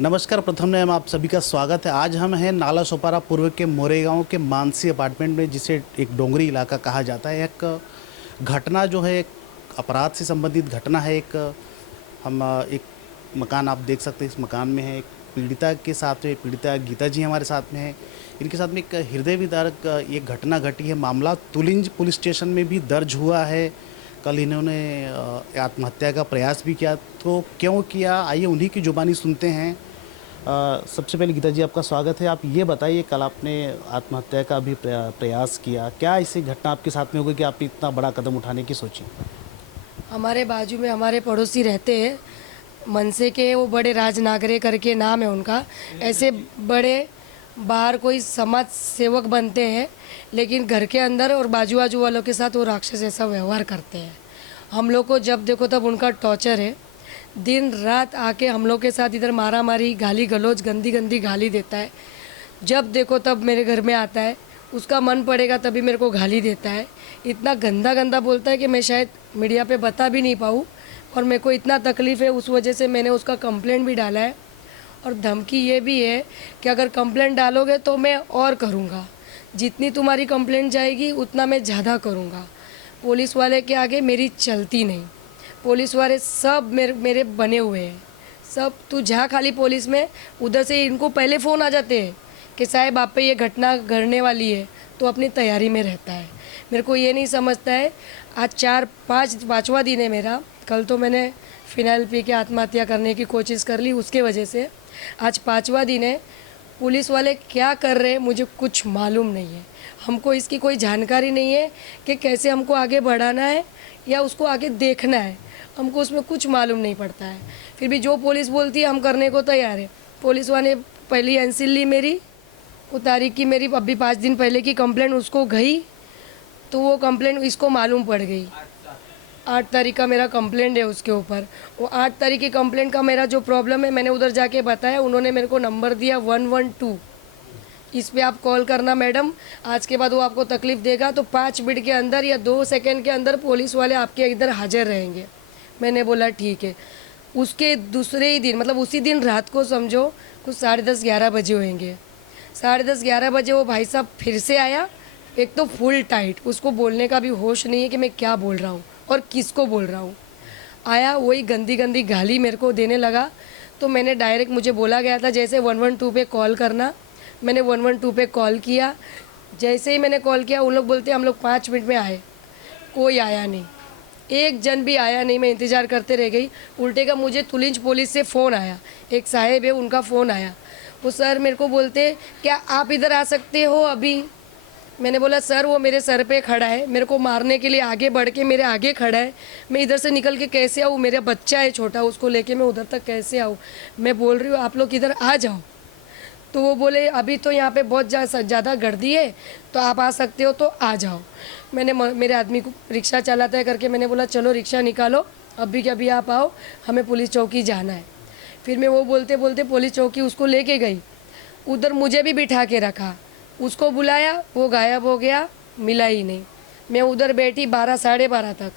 नमस्कार। प्रथम में आप सभी का स्वागत है। आज हम हैं नाला सोपारा पूर्व के मोरेगांव के मानसी अपार्टमेंट में, जिसे एक डोंगरी इलाका कहा जाता है। एक घटना जो है, एक अपराध से संबंधित घटना है। एक मकान आप देख सकते हैं, इस मकान में है एक पीड़िता के साथ में, पीड़िता गीता जी हमारे साथ में है। इनके साथ में एक हृदय विदारक एक घटना घटी है। मामला तुलिंज पुलिस स्टेशन में भी दर्ज हुआ है। कल इन्होंने आत्महत्या का प्रयास भी किया, तो क्यों किया, आइए उन्हीं की जुबानी सुनते हैं। सबसे पहले गीता जी, आपका स्वागत है। आप ये बताइए, कल आपने आत्महत्या का भी प्रयास किया, क्या ऐसी घटना आपके साथ में हो गई कि आपने इतना बड़ा कदम उठाने की सोची? हमारे बाजू में हमारे पड़ोसी रहते हैं, मनसे के, वो बड़े राजनागरे करके नाम है उनका। ऐसे बड़े बाहर कोई समाज सेवक बनते हैं, लेकिन घर के अंदर और बाजू बाजू वालों के साथ वो राक्षस जैसा व्यवहार करते हैं। हम लोग को जब देखो तब उनका टॉर्चर है। दिन रात आके हम लोग के साथ इधर मारा मारी, गाली गलौज, गंदी गंदी गाली देता है। जब देखो तब मेरे घर में आता है, उसका मन पड़ेगा तभी मेरे को गाली देता है। इतना गंदा गंदा बोलता है कि मैं शायद मीडिया पे बता भी नहीं पाऊँ, और मेरे को इतना तकलीफ़ है, उस वजह से मैंने उसका कंप्लेंट भी डाला है। और धमकी ये भी है कि अगर कंप्लेंट डालोगे तो मैं और करूँगा, जितनी तुम्हारी कंप्लेंट जाएगी उतना मैं ज़्यादा करूँगा। पुलिस वाले के आगे मेरी चलती नहीं। पुलिस वाले सब मेरे मेरे बने हुए हैं। सब तू जा खाली पुलिस में, उधर से इनको पहले फ़ोन आ जाते हैं कि साहब आप पे ये घटना घटने वाली है, तो अपनी तैयारी में रहता है। मेरे को ये नहीं समझता है। आज पाँचवा दिन है मेरा। कल तो मैंने फिनाइल पी के आत्महत्या करने की कोशिश कर ली, उसके वजह से आज पाँचवा दिन है। पुलिस वाले क्या कर रहे हैं मुझे कुछ मालूम नहीं है। हमको इसकी कोई जानकारी नहीं है कि कैसे हमको आगे बढ़ाना है या उसको आगे देखना है। हमको उसमें कुछ मालूम नहीं पड़ता है। फिर भी जो पुलिस बोलती है हम करने को तैयार है। पुलिस वाले पहली एनसील ली मेरी, वो तारीख की मेरी अभी 5 दिन पहले की कंप्लेंट उसको गई, तो वो कंप्लेंट इसको मालूम पड़ गई। 8 तारीख का मेरा कंप्लेंट है उसके ऊपर। वो 8 तारीख की कंप्लेंट का मेरा जो प्रॉब्लम है मैंने उधर जाके बताया। उन्होंने मेरे को नंबर दिया 112, इस पे आप कॉल करना मैडम। आज के बाद वो आपको तकलीफ़ देगा तो 5 मिनट के अंदर या 2 सेकंड के अंदर पुलिस वाले आपके इधर हाजिर रहेंगे। मैंने बोला ठीक है। उसके दूसरे ही दिन, मतलब उसी दिन रात को समझो कुछ 10:30-11 बजे होंगे। 10:30-11 बजे वो भाई साहब फिर से आया। एक तो फुल टाइट, उसको बोलने का भी होश नहीं है कि मैं क्या बोल रहा हूँ और किसको बोल रहा हूँ। आया, वही गंदी गंदी गाली मेरे को देने लगा। तो मैंने डायरेक्ट, मुझे बोला गया था जैसे 112 पे कॉल करना, मैंने 112 पे कॉल किया। जैसे ही मैंने कॉल किया, उन लोग बोलते हम लोग 5 मिनट में आए। कोई आया नहीं, एक जन भी आया नहीं। मैं इंतज़ार करते रह गई। उल्टे का मुझे तुलिंज पुलिस से फ़ोन आया, एक साहेब है उनका फ़ोन आया। वो सर मेरे को बोलते क्या आप इधर आ सकते हो अभी? मैंने बोला सर वो मेरे सर पे खड़ा है, मेरे को मारने के लिए आगे बढ़ के मेरे आगे खड़ा है। मैं इधर से निकल के कैसे आऊँ? मेरा बच्चा है छोटा, उसको लेके मैं उधर तक कैसे आऊँ? मैं बोल रही हूँ आप लोग इधर आ जाओ। तो वो बोले अभी तो यहाँ पे बहुत ज़्यादा गर्दी है, तो आप आ सकते हो तो आ जाओ। मैंने मेरे आदमी को रिक्शा चलाता है करके मैंने बोला चलो रिक्शा निकालो, अभी के अभी आप आओ, हमें पुलिस चौकी जाना है। फिर मैं वो बोलते बोलते पुलिस चौकी उसको लेके गई। उधर मुझे भी बिठा के रखा, उसको बुलाया, वो गायब हो गया, मिला ही नहीं। मैं उधर बैठी 12 साढ़े 12 तक।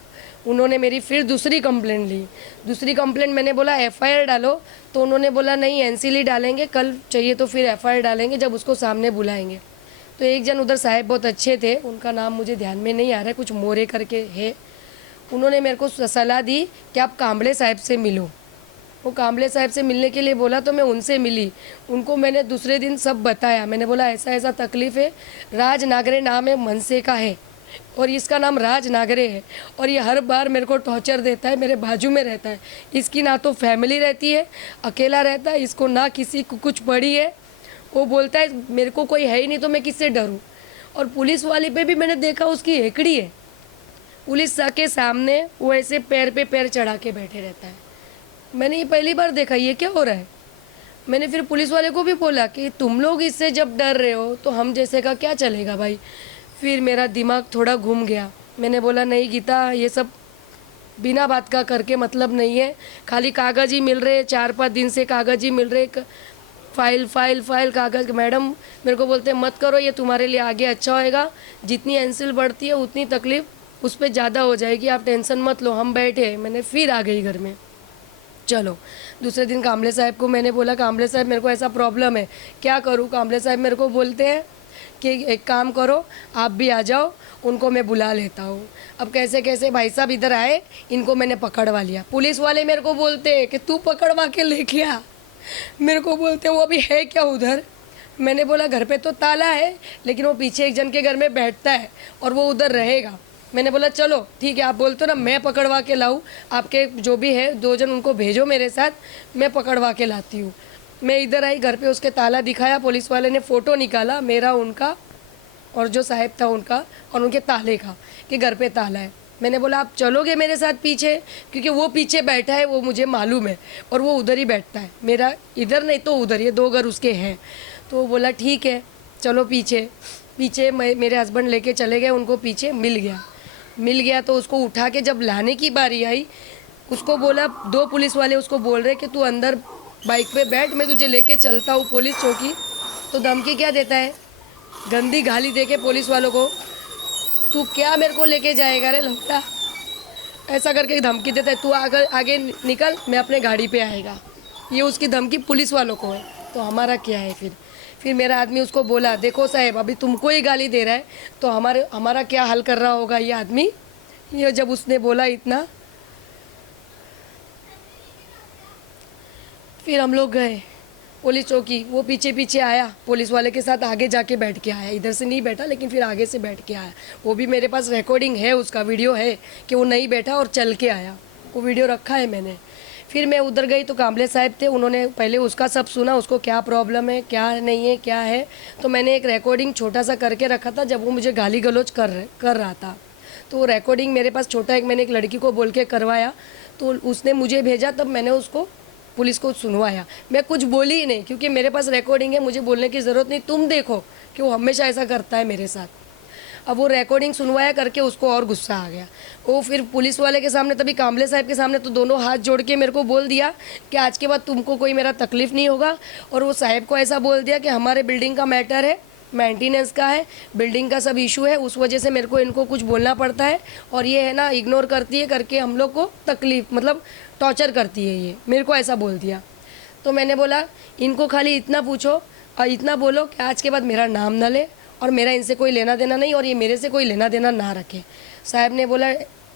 उन्होंने मेरी फिर दूसरी कंप्लेंट ली। दूसरी कंप्लेंट मैंने बोला एफआईआर डालो, तो उन्होंने बोला नहीं एनसील डालेंगे, कल चाहिए तो फिर एफआईआर डालेंगे जब उसको सामने बुलाएंगे। तो एक जन उधर साहब बहुत अच्छे थे, उनका नाम मुझे ध्यान में नहीं आ रहा है, कुछ मोरे करके है। उन्होंने मेरे को सलाह दी कि आप कांबले साहब से मिलो। वो कांबले साहब से मिलने के लिए बोला तो मैं उनसे मिली। उनको मैंने दूसरे दिन सब बताया। मैंने बोला ऐसा ऐसा तकलीफ़ है, राज नागरे नाम है, मनसे का है और इसका नाम राज नागरे है, और ये हर बार मेरे को टॉर्चर देता है, मेरे बाजू में रहता है। इसकी ना तो फैमिली रहती है, अकेला रहता है, इसको ना किसी को कुछ पड़ी है। वो बोलता है मेरे को कोई है ही नहीं तो मैं किससे डरूं। और पुलिस वाले पे भी मैंने देखा उसकी हेकड़ी है। पुलिस के सामने वो ऐसे पैर पे पैर चढ़ा के बैठे रहता है। मैंने ये पहली बार देखा, ये क्या हो रहा है। मैंने फिर पुलिस वाले को भी बोला कि तुम लोग इससे जब डर रहे हो तो हम जैसे का क्या चलेगा भाई। फिर मेरा दिमाग थोड़ा घूम गया। मैंने बोला नहीं गीता, ये सब बिना बात का करके मतलब नहीं है। खाली कागज़ ही मिल रहे, 4-5 दिन से कागज़ ही मिल रहे, फाइल फाइल फाइल कागज़। मैडम मेरे को बोलते मत करो, ये तुम्हारे लिए आगे अच्छा होएगा, जितनी एनसील बढ़ती है उतनी तकलीफ़ उस पर ज़्यादा हो जाएगी, आप टेंशन मत लो, हम बैठे। मैंने फिर आ गई घर में। चलो। दूसरे दिन कामले साहब को मैंने बोला, कामले साहब मेरे को ऐसा प्रॉब्लम है, क्या करूँ? कामले साहब मेरे को बोलते हैं कि एक काम करो, आप भी आ जाओ, उनको मैं बुला लेता हूँ। अब कैसे कैसे भाई साहब इधर आए, इनको मैंने पकड़वा लिया। पुलिस वाले मेरे को बोलते हैं कि तू पकड़वा के लेके आ। मेरे को बोलते वो अभी है क्या उधर? मैंने बोला घर पे तो ताला है, लेकिन वो पीछे एक जन के घर में बैठता है और वो उधर रहेगा। मैंने बोला चलो ठीक है, आप बोलते हो ना, मैं पकड़वा के लाऊं, आपके जो भी है 2 जन उनको भेजो मेरे साथ, मैं पकड़वा के लाती हूँ। मैं इधर आई, घर पे उसके ताला दिखाया, पुलिस वाले ने फ़ोटो निकाला मेरा, उनका और जो साहब था उनका और उनके ताले का, कि घर पे ताला है। मैंने बोला आप चलोगे मेरे साथ पीछे, क्योंकि वो पीछे बैठा है, वो मुझे मालूम है, और वो उधर ही बैठता है, मेरा इधर नहीं तो उधर, ये 2 घर उसके हैं। तो वो बोला ठीक है चलो पीछे। पीछे मेरे हस्बैंड लेके चले गए उनको, पीछे मिल गया तो उसको उठा के जब लाने की बारी आई, उसको बोला, 2 पुलिस वाले उसको बोल रहे कि तू अंदर बाइक पे बैठ, मैं तुझे लेके चलता हूँ पुलिस चौकी। तो धमकी क्या देता है, गंदी गाली दे के पुलिस वालों को, तू क्या मेरे को लेके जाएगा रे लौटा, ऐसा करके धमकी देता है, तू आगे निकल, मैं अपने गाड़ी पे आएगा। ये उसकी धमकी पुलिस वालों को है। तो हमारा क्या है फिर मेरा आदमी उसको बोला, देखो साहब अभी तुमको ही गाली दे रहा है तो हमारा क्या हाल कर रहा होगा ये आदमी। ये जब उसने बोला इतना, फिर हम लोग गए पुलिस चौकी। वो पीछे पीछे आया, पुलिस वाले के साथ आगे जाके बैठ के आया, इधर से नहीं बैठा लेकिन फिर आगे से बैठ के आया। वो भी मेरे पास रिकॉर्डिंग है, उसका वीडियो है कि वो नहीं बैठा और चल के आया, वो वीडियो रखा है मैंने। फिर मैं उधर गई तो कामले साहब थे, उन्होंने पहले उसका सब सुना, उसको क्या प्रॉब्लम है, क्या नहीं है, क्या है। तो मैंने एक रिकॉर्डिंग छोटा सा करके रखा था जब वो मुझे गाली गलौज कर रहा था। तो वो रिकॉर्डिंग मेरे पास छोटा मैंने एक लड़की को बोल के करवाया, तो उसने मुझे भेजा, तब मैंने उसको पुलिस को सुनवाया। मैं कुछ बोली ही नहीं क्योंकि मेरे पास रिकॉर्डिंग है, मुझे बोलने की ज़रूरत नहीं, तुम देखो कि वो हमेशा ऐसा करता है मेरे साथ। अब वो रिकॉर्डिंग सुनवाया करके उसको और गुस्सा आ गया। वो फिर पुलिस वाले के सामने, तभी कामले साहब के सामने, तो दोनों हाथ जोड़ के मेरे को बोल दिया कि आज के बाद तुमको कोई मेरा तकलीफ़ नहीं होगा। और वो साहब को ऐसा बोल दिया कि हमारे बिल्डिंग का मैटर है, मेंटेनेंस का है, बिल्डिंग का सब इशू है, उस वजह से मेरे को इनको कुछ बोलना पड़ता है, और ये है ना इग्नोर करती है करके हम लोग को तकलीफ, मतलब टॉर्चर करती है, ये मेरे को ऐसा बोल दिया। तो मैंने बोला इनको खाली इतना पूछो और इतना बोलो कि आज के बाद मेरा नाम ना ले और मेरा इनसे कोई लेना देना नहीं, और ये मेरे से कोई लेना देना ना रखे। साहब ने बोला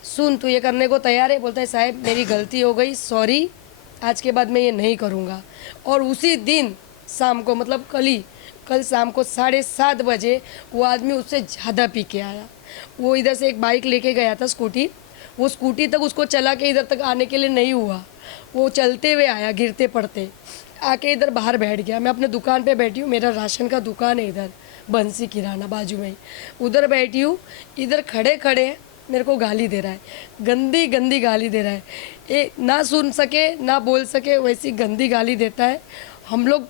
सुन तू ये करने को तैयार है? बोलता है साहब मेरी गलती हो गई, सॉरी, आज के बाद मैं ये नहीं करूँगा। और उसी दिन शाम को, मतलब कल शाम को 7:30 बजे वो आदमी उससे ज़्यादा पी के आया। वो इधर से एक बाइक लेके गया था, स्कूटी, वो स्कूटी तक उसको चला के इधर तक आने के लिए नहीं हुआ, वो चलते हुए आया, गिरते पड़ते आके इधर बाहर बैठ गया। मैं अपने दुकान पे बैठी हूँ, मेरा राशन का दुकान है इधर बंसी किराना बाजू में ही, उधर बैठी हूँ, इधर खड़े खड़े मेरे को गाली दे रहा है, गंदी गंदी गाली दे रहा है। ये ना सुन सके ना बोल सके वैसी गंदी गाली देता है। हम लोग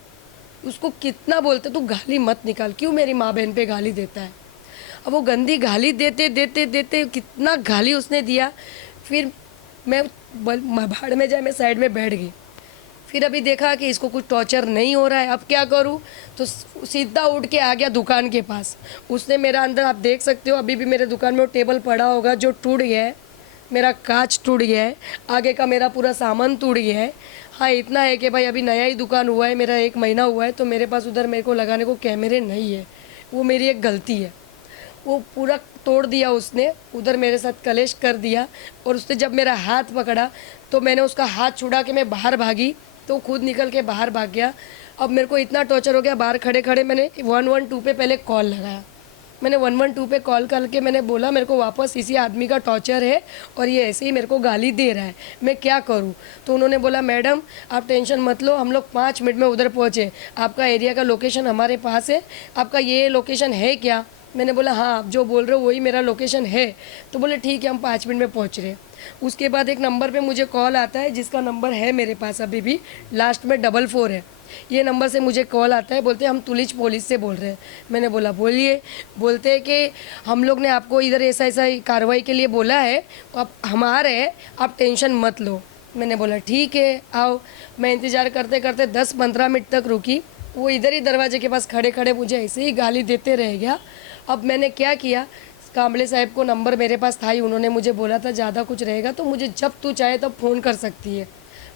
उसको कितना बोलते तू गाली मत निकाल, क्यों मेरी माँ बहन पे गाली देता है। अब वो गंदी गाली देते देते देते कितना गाली उसने दिया। फिर मैं भाड़ में जाए, मैं साइड में बैठ गई। फिर अभी देखा कि इसको कुछ टॉर्चर नहीं हो रहा है, अब क्या करूं, तो सीधा उठ के आ गया दुकान के पास। उसने मेरा अंदर, आप देख सकते हो अभी भी मेरे दुकान में वो टेबल पड़ा होगा जो टूट गया है, मेरा कांच टूट गया है, आगे का मेरा पूरा सामान टूट गया है। हाँ इतना है कि भाई अभी नया ही दुकान हुआ है, मेरा 1 महीना हुआ है, तो मेरे पास उधर मेरे को लगाने को कैमरे नहीं है, वो मेरी एक गलती है। वो पूरा तोड़ दिया उसने, उधर मेरे साथ कलेश कर दिया। और उसने जब मेरा हाथ पकड़ा तो मैंने उसका हाथ छुड़ा के मैं बाहर भागी, तो खुद निकल के बाहर भाग गया। अब मेरे को इतना टॉर्चर हो गया, बाहर खड़े खड़े मैंने 112 पे पहले कॉल लगाया। मैंने 112 पे कॉल करके मैंने बोला मेरे को वापस इसी आदमी का टॉर्चर है और ये ऐसे ही मेरे को गाली दे रहा है, मैं क्या करूं। तो उन्होंने बोला मैडम आप टेंशन मत लो, हम लोग 5 मिनट में उधर पहुँचे, आपका एरिया का लोकेशन हमारे पास है, आपका ये लोकेशन है क्या? मैंने बोला हाँ आप जो बोल रहे हो वही मेरा लोकेशन है। तो बोले ठीक है हम 5 मिनट में पहुँच रहे। उसके बाद एक नंबर पे मुझे कॉल आता है, जिसका नंबर है मेरे पास अभी भी, लास्ट में 44 है, ये नंबर से मुझे कॉल आता है, बोलते हैं हम तुलिच पुलिस से बोल रहे हैं। मैंने बोला बोलिए। बोलते हैं कि हम लोग ने आपको इधर ऐसा ऐसा कार्रवाई के लिए बोला है, आप हम आ रहे हैं, आप टेंशन मत लो। मैंने बोला ठीक है आओ। मैं इंतज़ार करते करते 10-15 मिनट तक रुकी, वो इधर ही दरवाजे के पास खड़े खड़े मुझे ऐसे ही गाली देते रह गया। अब मैंने क्या किया, कामले साहब को नंबर मेरे पास था ही, उन्होंने मुझे बोला था ज़्यादा कुछ रहेगा तो मुझे जब तू चाहे तब फ़ोन कर सकती है।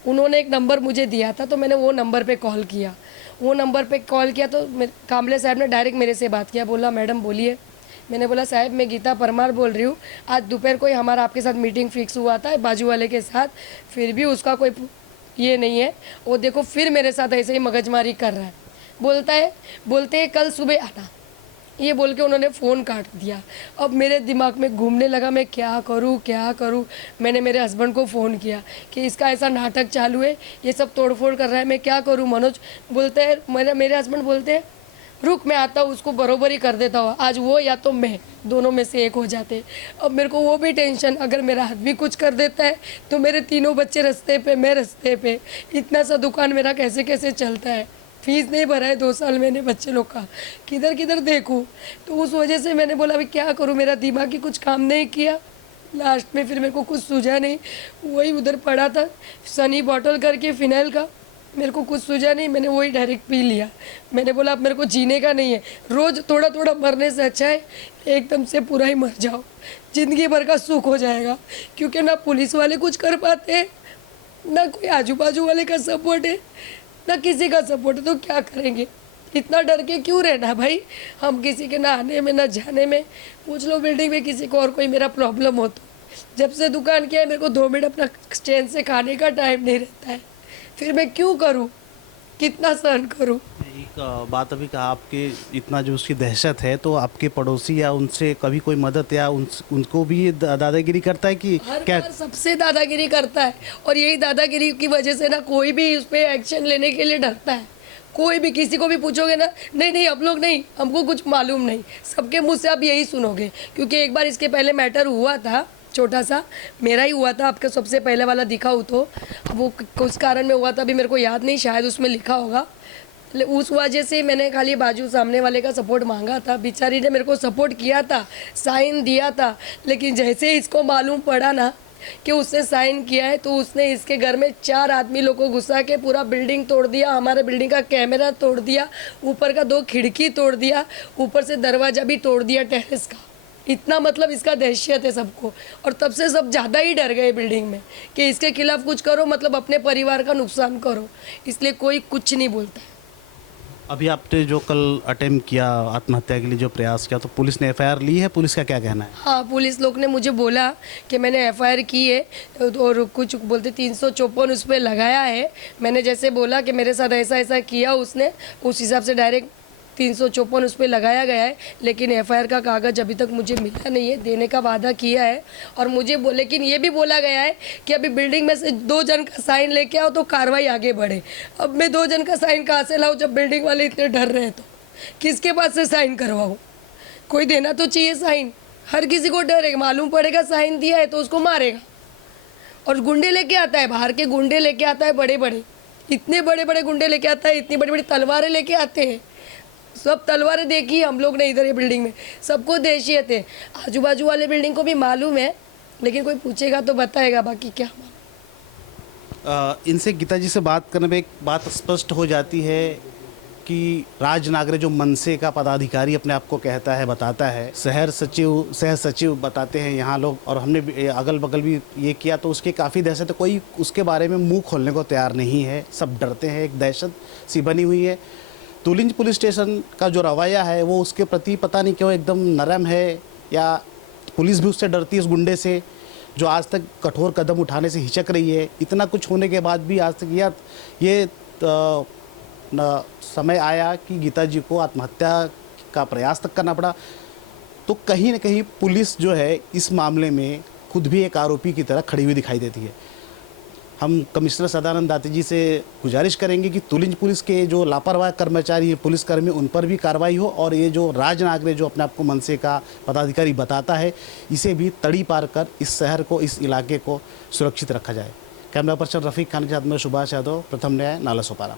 उन्होंने एक नंबर मुझे दिया था, तो मैंने वो नंबर पे कॉल किया। वो नंबर पे कॉल किया तो कामले साहब ने डायरेक्ट मेरे से बात किया, बोला मैडम बोलिए। मैंने बोला साहब मैं गीता परमार बोल रही हूँ, आज दोपहर को ही हमारा आपके साथ मीटिंग फिक्स हुआ था बाजू वाले के साथ, फिर भी उसका कोई ये नहीं है। वो देखो फिर मेरे साथ ऐसे ही मगजमारी कर रहा है। बोलते हैं कल सुबह आना, ये बोल के उन्होंने फ़ोन काट दिया। अब मेरे दिमाग में घूमने लगा मैं क्या करूँ। मैंने मेरे हस्बैंड को फ़ोन किया कि इसका ऐसा नाटक चालू है, ये सब तोड़फोड़ कर रहा है, मैं क्या करूँ। मनोज बोलते हैं, मेरे हस्बैंड बोलते हैं रुक मैं आता हूँ, उसको बरोबर ही कर देता हूँ, आज वो या तो मैं, दोनों में से एक हो जाते। अब मेरे को वो भी टेंशन, अगर मेरा आदमी कुछ कर देता है तो मेरे तीनों बच्चे रास्ते पे, मैं रास्ते पे, इतना सा दुकान मेरा कैसे कैसे चलता है। फीस नहीं भरा है 2 साल मैंने बच्चे लोग का, किधर किधर देखूँ। तो उस वजह से मैंने बोला अभी क्या करूँ, मेरा दिमाग ही कुछ काम नहीं किया। लास्ट में फिर मेरे को कुछ सूझा नहीं, वही उधर पड़ा था सनी बॉटल करके फिनाइल का, मेरे को कुछ सूझा नहीं, मैंने वही डायरेक्ट पी लिया। मैंने बोला अब मेरे को जीने का नहीं है, रोज़ थोड़ा थोड़ा मरने से अच्छा है एकदम से पूरा ही मर जाओ, ज़िंदगी भर का सुख हो जाएगा। क्योंकि ना पुलिस वाले कुछ कर पाते हैं, ना कोई आजू बाजू वाले का सपोर्ट है, ना किसी का सपोर्ट है, तो क्या करेंगे। इतना डर के क्यों रहना भाई, हम किसी के ना आने में ना जाने में। पूछ लो बिल्डिंग में किसी को और कोई मेरा प्रॉब्लम हो तो। जब से दुकान किया है मेरे को 2 मिनट अपना चैन से खाने का टाइम नहीं रहता है, फिर मैं क्यों करूं, कितना सहन करूं। एक बात अभी कहा आपके, इतना जो उसकी दहशत है, तो आपके पड़ोसी या उनसे कभी कोई मदद या उनको भी दादागिरी करता है कि हर क्या? बार सबसे दादागिरी करता है, और यही दादागिरी की वजह से ना कोई भी उस पर एक्शन लेने के लिए डरता है। कोई भी किसी को भी पूछोगे ना, नहीं हम लोग नहीं, हमको कुछ मालूम नहीं, सबके मुंह से आप यही सुनोगे। क्योंकि एक बार इसके पहले मैटर हुआ था, छोटा सा मेरा ही हुआ था, आपके सबसे पहले वाला दिखा हो तो, अब वो कुछ कारण में हुआ था, अभी मेरे को याद नहीं, शायद उसमें लिखा होगा। उस वजह से मैंने खाली बाजू सामने वाले का सपोर्ट मांगा था, बेचारी ने मेरे को सपोर्ट किया था, साइन दिया था। लेकिन जैसे इसको मालूम पड़ा ना कि उसने साइन किया है, तो उसने इसके घर में 4 आदमी लोग को घुसा के पूरा बिल्डिंग तोड़ दिया, हमारे बिल्डिंग का कैमरा तोड़ दिया, ऊपर का 2 खिड़की तोड़ दिया, ऊपर से दरवाज़ा भी तोड़ दिया टेरेस का। इतना मतलब इसका दहशत है सबको, और तब से सब ज़्यादा ही डर गए बिल्डिंग में कि इसके खिलाफ कुछ करो मतलब अपने परिवार का नुकसान करो, इसलिए कोई कुछ नहीं बोलता है। अभी आपने जो कल अटेम्प्ट किया आत्महत्या के लिए जो प्रयास किया, तो पुलिस ने एफआईआर ली है, पुलिस का क्या कहना है? हाँ, पुलिस लोग ने मुझे बोला कि मैंने एफआईआर की है, और कुछ बोलते 354 उस पर लगाया है। मैंने जैसे बोला कि मेरे साथ ऐसा ऐसा किया उसने, उस हिसाब से डायरेक्ट 354 उस पर लगाया गया है। लेकिन एफआईआर का कागज़ अभी तक मुझे मिला नहीं है, देने का वादा किया है। और मुझे लेकिन ये भी बोला गया है कि अभी बिल्डिंग में से 2 जन का साइन लेके आओ तो कार्रवाई आगे बढ़े। अब मैं 2 जन का साइन कहाँ से लाऊं जब बिल्डिंग वाले इतने डर रहे, तो किसके पास से साइन करवाऊँ? कोई देना तो चाहिए साइन, हर किसी को डर है, मालूम पड़ेगा साइन दिया है तो उसको मारेगा। और गुंडे लेके आता है, बाहर के गुंडे लेके आता है, बड़े बड़े, इतने बड़े बड़े गुंडे लेके आता है, इतनी बड़ी बड़ी तलवारें लेके आते हैं। सब तलवारें देखी हम लोग ने इधर ये बिल्डिंग में, सबको दहशत है। आजू बाजू वाले बिल्डिंग को भी मालूम है, लेकिन कोई पूछेगा तो बताएगा, बाकी क्या। इनसे गीता जी से बात करने में एक बात स्पष्ट हो जाती है कि राज नागरे जो मनसे का पदाधिकारी अपने आप को कहता है, बताता है, शहर सचिव बताते हैं यहाँ लोग, और हमने अगल बगल भी ये किया, तो उसकी काफ़ी दहशत है। कोई उसके बारे में मुंह खोलने को तैयार नहीं है, सब डरते हैं, एक दहशत सी बनी हुई है। तुलिंज पुलिस स्टेशन का जो रवैया है वो उसके प्रति पता नहीं क्यों एकदम नरम है, या पुलिस भी उससे डरती है, उस गुंडे से जो आज तक कठोर कदम उठाने से हिचक रही है। इतना कुछ होने के बाद भी आज तक ये समय आया कि गीता जी को आत्महत्या का प्रयास तक करना पड़ा। तो कहीं ना कहीं पुलिस जो है इस मामले में खुद भी एक आरोपी की तरह खड़ी हुई दिखाई देती है। हम कमिश्नर सदानंद दाती जी से गुजारिश करेंगे कि तुलिंज पुलिस के जो लापरवाह कर्मचारी हैं, पुलिसकर्मी, उन पर भी कार्रवाई हो, और ये जो राज नागरे जो अपने आप को मनसे का पदाधिकारी बताता है, इसे भी तड़ी पार कर इस शहर को, इस इलाके को सुरक्षित रखा जाए। कैमरा पर्सन रफीक खान के साथ में सुभाष यादव, प्रथम न्याय, नाला सोपारा।